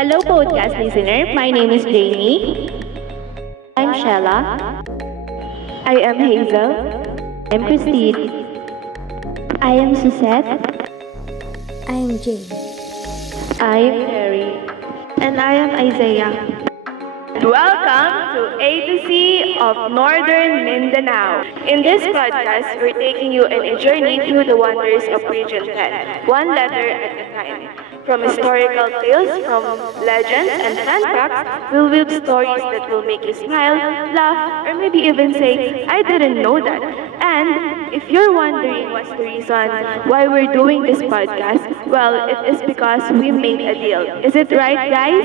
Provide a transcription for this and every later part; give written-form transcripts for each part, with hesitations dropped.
Hello, podcast listener. My name is Jamie. I'm Shella. I am Hazel. I'm Christine. I am Suzette. I am Jane. I am Terry. And I am Isaiah. Welcome to A to C of Northern Mindanao. In this podcast, we're taking you on a journey through the wonders of Region 10, one letter at a time. From historical tales, from legends and fun facts, we'll weave stories that will make you smile, laugh, or maybe even say, I didn't know that. And if you're wondering what's the reason why we're doing this podcast, well, it is because we made a deal. Is it right, guys?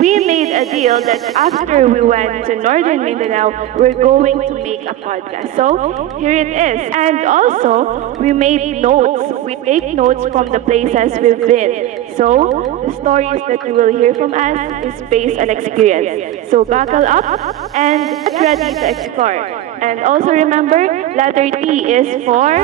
We made a deal that after we went to Northern Mindanao, we're going to make a podcast. So, here it is. And also, we made notes. We take notes from the places we've been. So, the stories that you will hear from us is based on experience. So, buckle up and get ready to explore. And also remember, letter T is for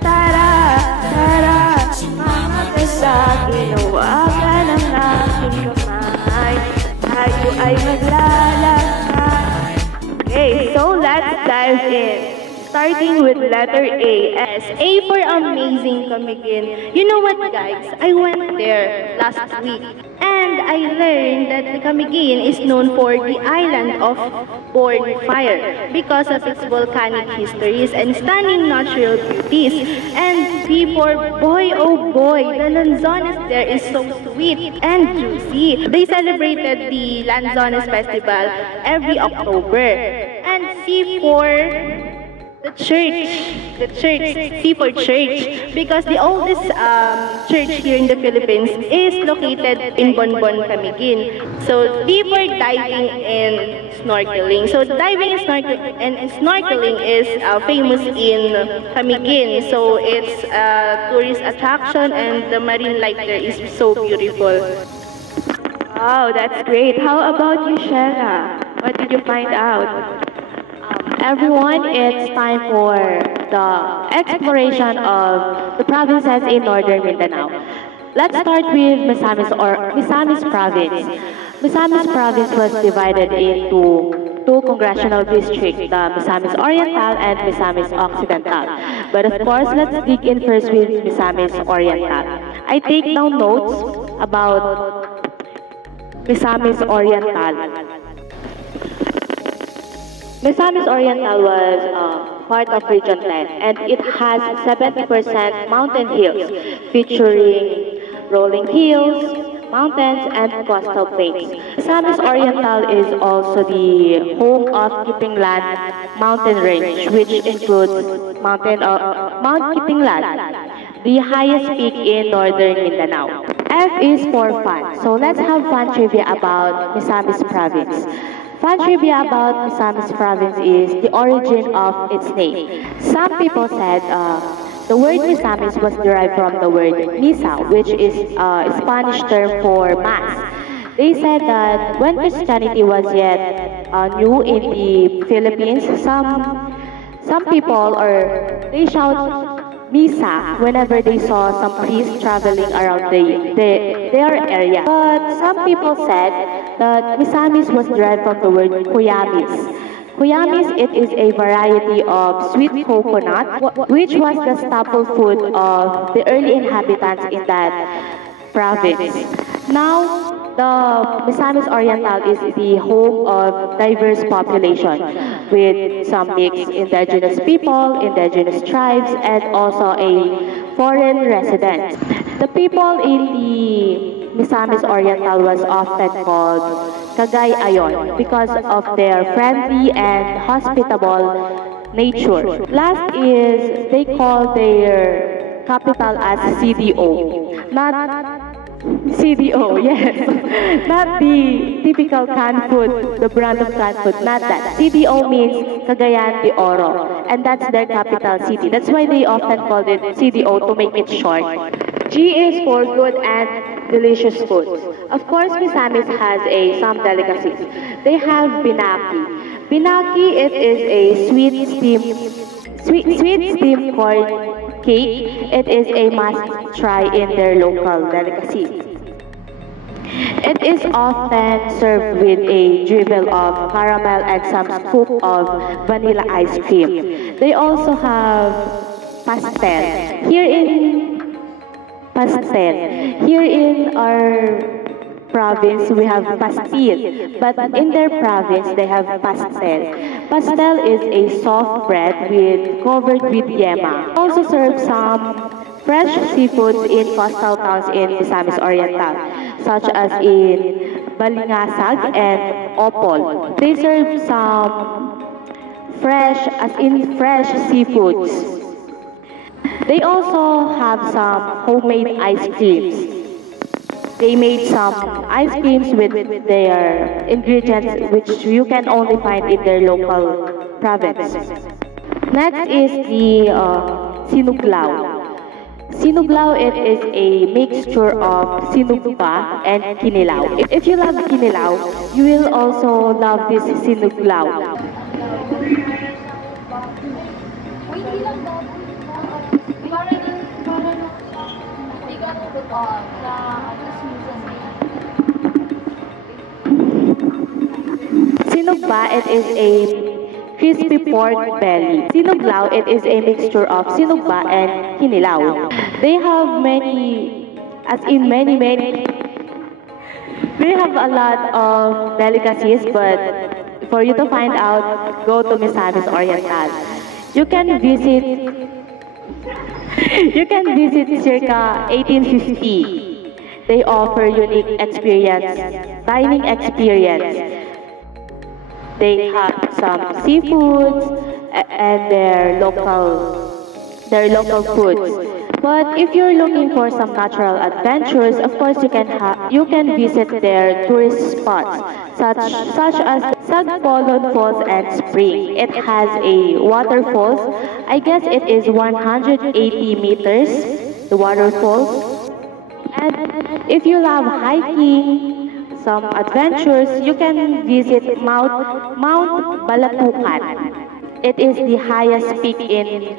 Tara, Tara, Mama Tessa, ginawa ka ng aking kamay. Tayo ay maglalakad. Okay, so let's dive in. Starting with letter A. A for amazing Camiguin. You know what, guys? I went there last week. And I learned that the Camiguin is known for the island of born fire because of its volcanic histories and stunning natural beauties. And before, boy oh boy, the lanzones there is so sweet and juicy. They celebrated the Lanzones Festival every October. And C for the church, C for church, because the oldest church here in the Philippines is located in Bonbon, Camiguin. So D for diving and snorkeling. So diving and snorkeling is famous in Camiguin. So it's a tourist attraction and the marine life there is so beautiful. Wow, that's great. How about you, Shella? What did you find out? Everyone, it's time for the exploration of the provinces in Northern Mindanao. Let's start with Misamis Province. Misamis Province was divided into two congressional districts, the Misamis Oriental and Misamis Occidental. But of course, let's dig in first with Misamis Oriental. I take down notes about Misamis Oriental. Misamis Oriental was part of Region 10 and it has 70% mountain hills featuring rolling hills, mountains, and coastal plains. Misamis Oriental is also the home of Kitinglan mountain range, which includes Mount Kitinglan, the highest peak in Northern Mindanao. F is for fun, so let's have fun trivia about Misamis Province. Fun trivia about Misamis Province is the origin of its name. Some people said the word Misamis was derived from the word misa, which is a Spanish term for mass. They said that when Christianity was yet new in the Philippines, some people they shout Misa whenever they saw some priests traveling around their area. But some people said that Misamis was derived from the word Kuyamis. Kuyamis, it is a variety of sweet coconut, which was the staple food of the early inhabitants in that province. Now, the Misamis Oriental is the home of diverse population with some mixed indigenous people, indigenous tribes, and also a foreign residents. The people in the Misamis Oriental was often called Kagay Ayon because of their friendly and hospitable nature. Last is they call their capital as CDO. Not CDO, yes. Not the typical canned food, the brand of canned food, not that. CDO means Cagayan de Oro, and that's their capital city. That's why they often call it CDO to make it short. G is for good and delicious food. Of course, Misamis has some delicacies. They have binaki. Binaki, it is a sweet steamed corn cake. It is a must try in their local delicacy. It is often served with a drizzle of caramel and some scoop of vanilla ice cream. They also have pastel. Here in our province, we have pastil, but in their province, they have pastel. Pastel is a soft bread covered with yema. Also serve some fresh seafoods in coastal towns in Misamis Oriental, such as in Balingasag and Opol. They serve some fresh seafoods. They also have some homemade ice creams. They made some ice creams with their ingredients which you can only find in their local province. Next is the Sinuglaw. Sinuglaw, it is a mixture of sinugba and kinilaw. If you love kinilaw, you will also love this sinuglaw. Sinugba, it is a crispy pork belly. Sinuglaw, it is a mixture of sinugba and kinilaw. They have they have a lot of delicacies, but for you to find out, go to Misamis Oriental. You can visit circa 1850. They offer unique dining experience. They have some seafoods and their local foods. But if you're looking for some natural adventures, of course you can visit their tourist spots such as Sagpolon Falls and Spring. It has a waterfalls. I guess it is 180 meters, the waterfalls. And if you love hiking, some adventures, you can visit Mount Balatukan. It is the highest peak in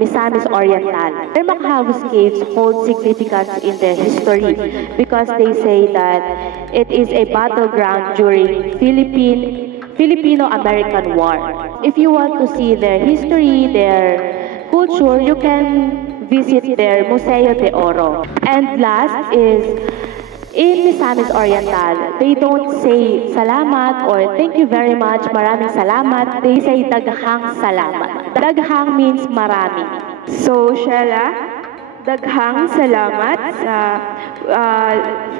Misamis Oriental. Their Machabos Caves hold significance in their history because they say that it is a battleground during Filipino-American War. If you want to see their history, their culture, you can visit their Museo de Oro. And last is in Misamis Oriental, they don't say salamat or thank you very much, maraming salamat. They say daghang salamat. Daghang means marami. So, Shella, daghang salamat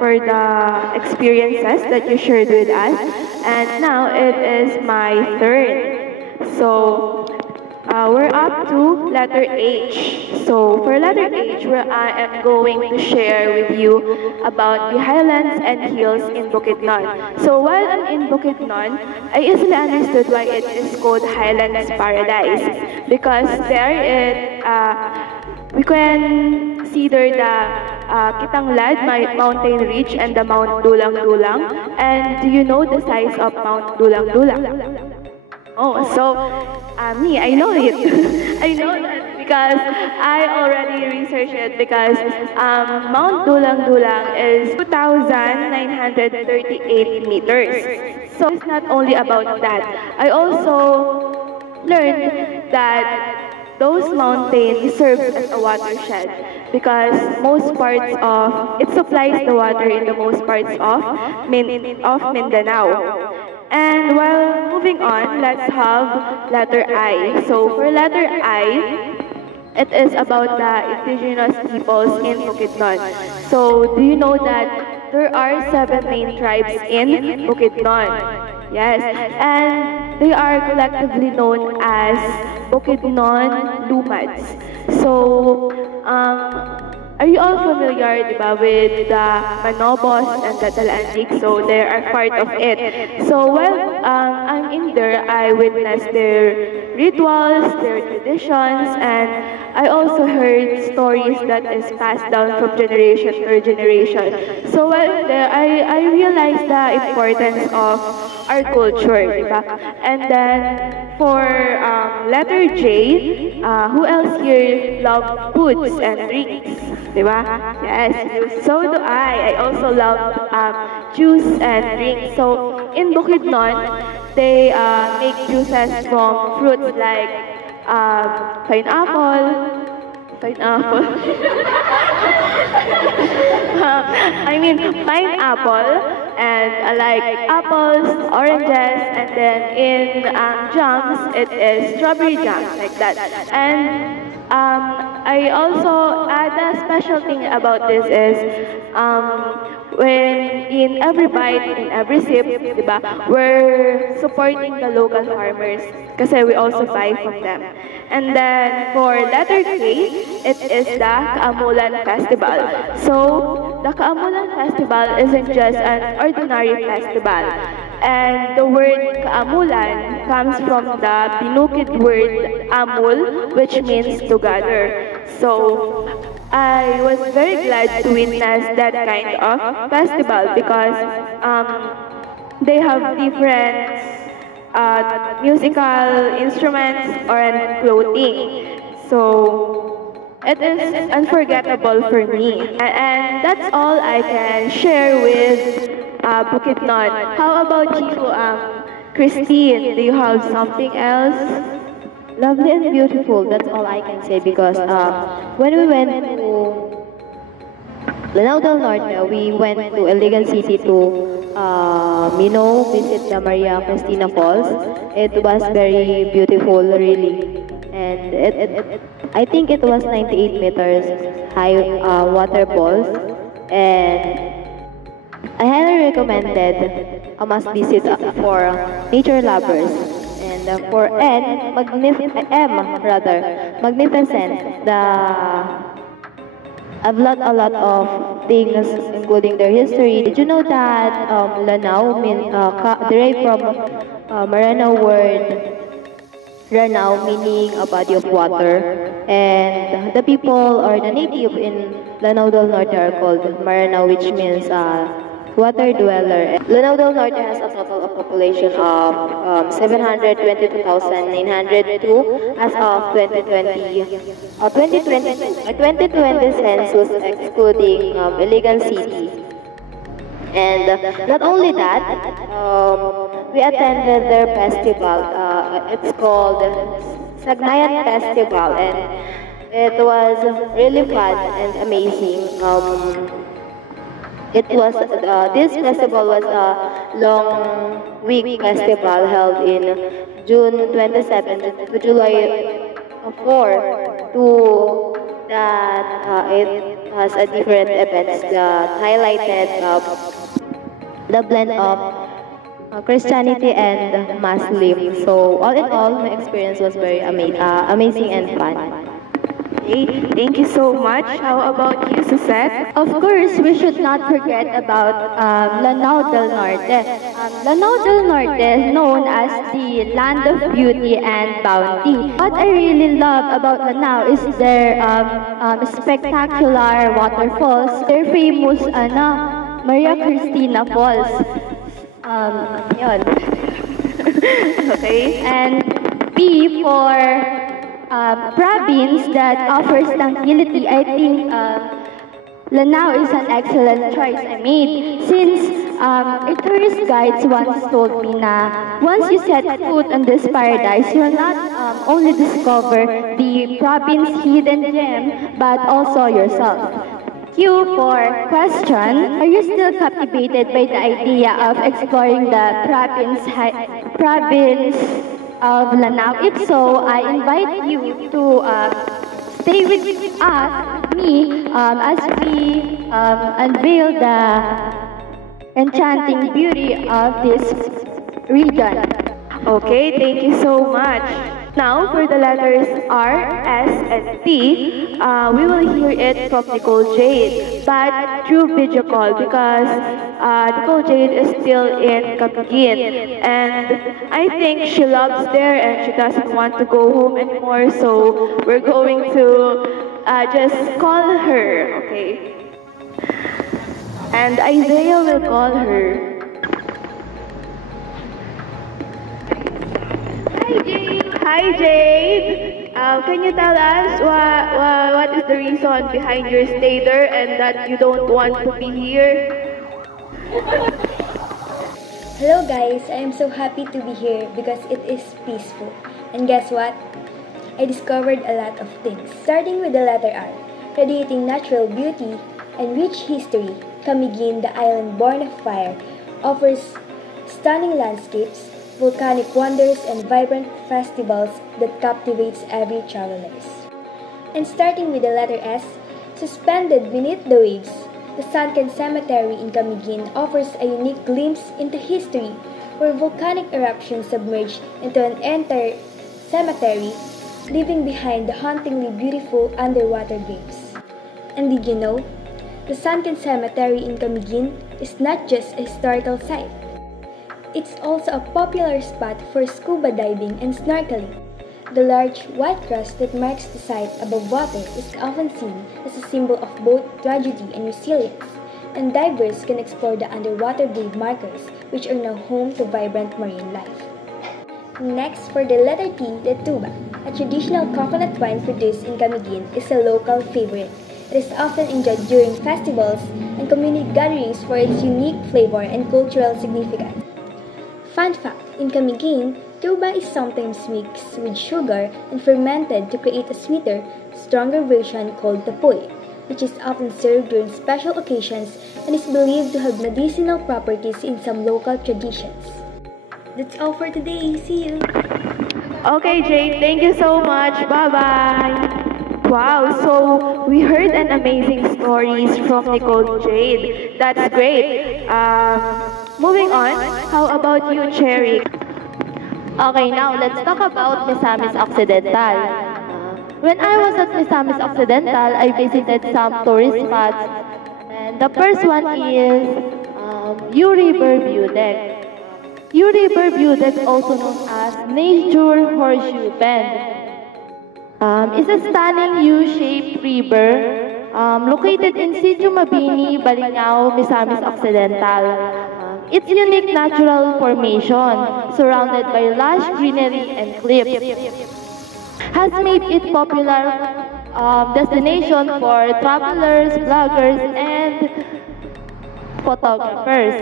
for the experiences that you shared with us. And now it is my turn. So, we're up to letter H. So for letter H, where I am going to share with you about the highlands and hills in Bukidnon. So while I'm in Bukidnon, I easily understood why it is called Highlands Paradise. Because there we can see there the Kitanglad mountain ridge and the Mount Dulang Dulang. And do you know the size of Mount Dulang Dulang? Oh, so me, I know it. I know that because I already researched it because Mount Dulang Dulang is 2,938 meters. So it's not only about that. I also learned that those mountains serve as a watershed because it supplies the water in the most parts of Mindanao. And while moving on, let's have letter I. So for letter I, it is about the indigenous peoples in Bukidnon. So do you know that there are 7 main tribes in Bukidnon? Yes, and they are collectively known as Bukidnon Lumads. So, are you all familiar, diba, with the Manobos and the Talandig? So they are part of it. So while I'm in there, I witnessed their rituals, their traditions, and I also heard stories that is passed down from generation to generation. So while there, I realized the importance of our culture, diba? And then for letter J, who else here love foods and drinks? di ba? Yes, juice. So do I. I also love juice and drinks. So in Bukidnon, they make juices from fruits like pineapple. I mean pineapple and like apples, oranges, and then in jams it is strawberry jam like that. And I also the special thing about this is when in every bite, in every sip, diba, we're supporting the local farmers kasi we also buy from them. And then for letter K, it is the Kaamulan Festival. So the Kaamulan Festival isn't just an ordinary festival. And the word Kaamulan comes from the Binukid word Amul, which means to gather. So I was very glad to witness that kind of festival because they have different musical instruments or clothing. So it is unforgettable for me. And that's all I can share with Bukidnon. How about you, Christine? Do you have something else? Lovely and beautiful, that's all I can say because when we went to Lanao del Norte, we went to Iligan City to visit the Maria Cristina Falls. It was very beautiful, really. And I think it was 98 meters high waterfalls. And I highly recommended a must visit for nature lovers. And for magnificent. I've learned a lot of things, including their history. Did you know that Lanao derived from Maranao word Ranao, meaning a body of water, and the people or the native in Lanao del Norte are called Maranao, which means water dweller. Lanao del Norte has a total of population of 722,902 as of 2020 census, excluding Iligan City. And not only that, we attended their festival. It's called Sagnayan Festival, and it was really fun and amazing. This festival was a long week festival held in June 27 to July 4 to that it has a different events that highlighted the blend of Christianity and Muslim. So all in all, my experience was very amazing and fun. Okay, thank you so much. How about you, Suzette? Of course, we should not forget about Lanao del Norte. Lanao del Norte is known as the land of beauty and bounty. What I really love about Lanao is their spectacular waterfalls. Their famous Maria Cristina Falls. Yun. Okay. And B for province that offers tranquility. I think Lanao is an excellent choice I made since a tourist guide once told me na once you set foot on this paradise, you'll not only discover the province hidden gem but also yourself. Q for question. Are you still captivated by the idea of exploring the province of Lanao? If so, I invite you to stay with me as we unveil the enchanting beauty of this region. Okay, thank you so much. Now, for the letters R, S, and T, we will hear it from Nicole Jade, but through video call because Nicole Jade is still in Camiguin, and I think she loves there and she doesn't want to go home anymore, so we're going to just call her, okay? And Isaiah will call her. Hi, Jade. Can you tell us what is the reason behind your stay there and that you don't want to be here? Hello guys, I am so happy to be here because it is peaceful. And guess what? I discovered a lot of things. Starting with the letter R, radiating natural beauty and rich history, Camiguin, the island born of fire, offers stunning landscapes, volcanic wonders, and vibrant festivals that captivates every travelers. And starting with the letter S, suspended beneath the waves, the Sunken Cemetery in Camiguin offers a unique glimpse into history where volcanic eruptions submerge into an entire cemetery, leaving behind the hauntingly beautiful underwater graves. And did you know? The Sunken Cemetery in Camiguin is not just a historical site. It's also a popular spot for scuba diving and snorkeling. The large white cross that marks the site above water is often seen as a symbol of both tragedy and resilience, and divers can explore the underwater grave markers, which are now home to vibrant marine life. Next, for the letter T, the tuba, a traditional coconut wine produced in Camiguin, is a local favorite. It is often enjoyed during festivals and community gatherings for its unique flavor and cultural significance. Fun fact, in Camiguin, tuba is sometimes mixed with sugar and fermented to create a sweeter, stronger version called tapoy, which is often served during special occasions and is believed to have medicinal properties in some local traditions. That's all for today. See you! Okay, Jade, thank you so much. Bye-bye. Wow, so we heard an amazing stories from Nicole Jade. That's great. Moving on, how about you, Cherry? Okay, now let's talk about Misamis Occidental. When I was at Misamis Occidental, I visited some tourist spots. And the first one is U River View Deck. U River View Deck, also known as Nature Horseshoe Bend, is a stunning U-shaped river located in Sitio Mabini, Balingao, Misamis Occidental. Its unique natural formation, surrounded by lush greenery and cliffs, has made it popular destination for travelers, bloggers, and photographers,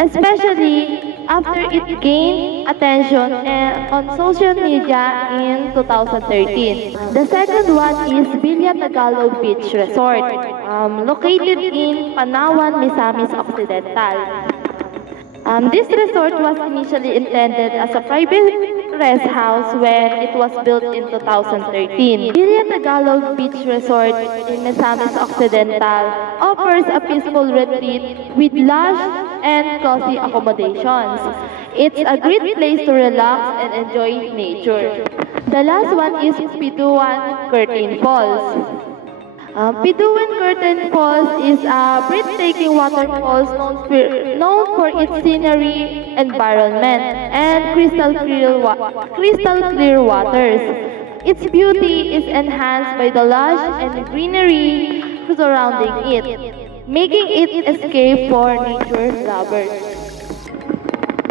especially after it gained attention on social media in 2013. The second one is Villa Tagalog Beach Resort, located in Panawan, Misamis Occidental. This resort was initially intended as a private rest house when it was built in 2013. Villa Tagalog Beach Resort in Misamis Occidental offers a peaceful retreat with lush and cozy accommodations. It's a great place to relax and enjoy nature. The last one is Piduan Curtain Falls. Piduan Curtain Falls is a breathtaking waterfalls known for its scenery, environment, and crystal clear waters. Its beauty is enhanced by the lush and greenery surrounding it, making it escape for nature lovers.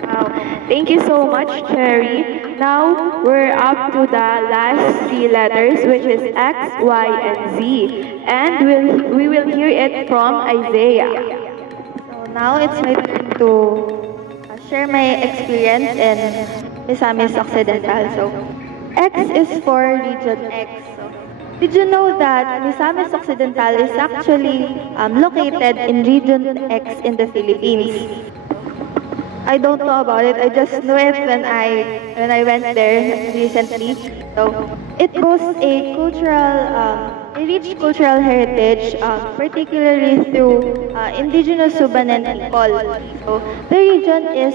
Wow. Thank you so much, Cherry. Now, we're up to the last three letters, which is X, Y, and Z. And we will hear it from Isaiah. So now it's my turn to share my experience in Misamis Occidental. So X is for Region X. So, did you know that Misamis Occidental is actually located in Region X in the Philippines? I don't know about it. I just knew it when I went there recently. So it boasts a rich cultural heritage, particularly through indigenous Subanen people. So the region is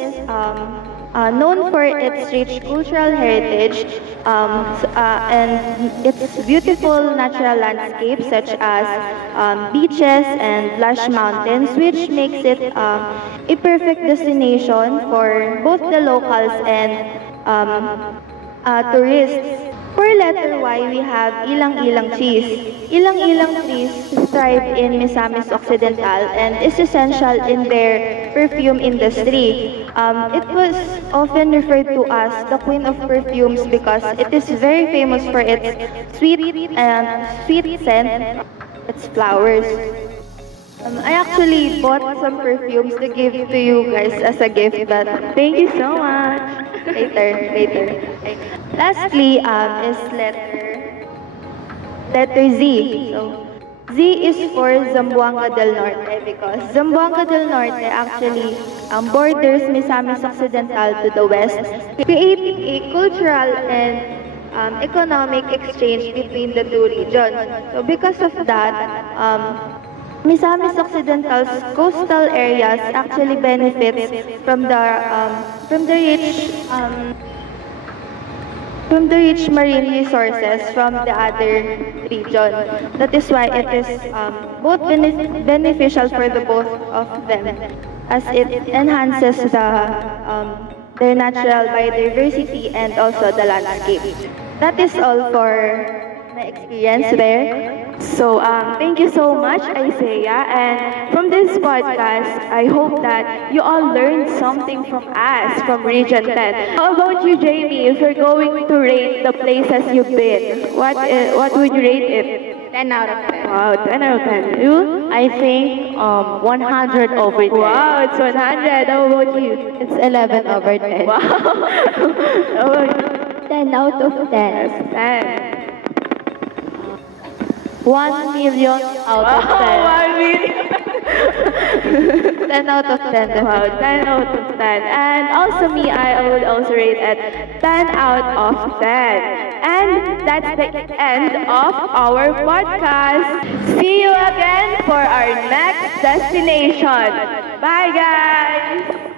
known for its rich cultural heritage and its beautiful natural landscapes such as beaches and lush mountains, which makes it a perfect destination for both the locals and tourists. For letter Y, we have ilang-ilang trees. Ilang-ilang trees thrive in Misamis Occidental and is essential in their perfume industry. It was often referred to as the queen of perfumes because it is very famous for its sweet scent, its flowers. I actually bought some perfumes to give to you guys as a gift, but Thank you so much. later. Lastly, is letter Z. So, Z is for Zamboanga del Norte because Zamboanga del Norte actually borders Misamis Occidental to the west, creating a cultural and economic exchange between the two regions. So because of that, Misamis Occidental's coastal areas actually benefits from the rich marine resources from the other region. That is why it is both beneficial for the both of them, as it enhances their natural biodiversity and also the landscape. That is all for my experience there. So, thank you so much, Isaiah. And from this podcast, I hope that you all learned something from us, from Region 10. How about you, Jamie? If you're going to rate the places you've been, what would you rate it? 10 out of 10. Wow, 10 out of 10. You? I think 100 over 10. Wow, it's 100. How about you? It's 11 over 10. Wow. How about you? 10 out of 10. 10. 1 million out of 10. Wow, 1 million. 10 out of 10. Wow, 10 out of 10. And also me, I would also rate at 10 out of 10. And that's the end of our podcast. See you again for our next destination. Bye, guys.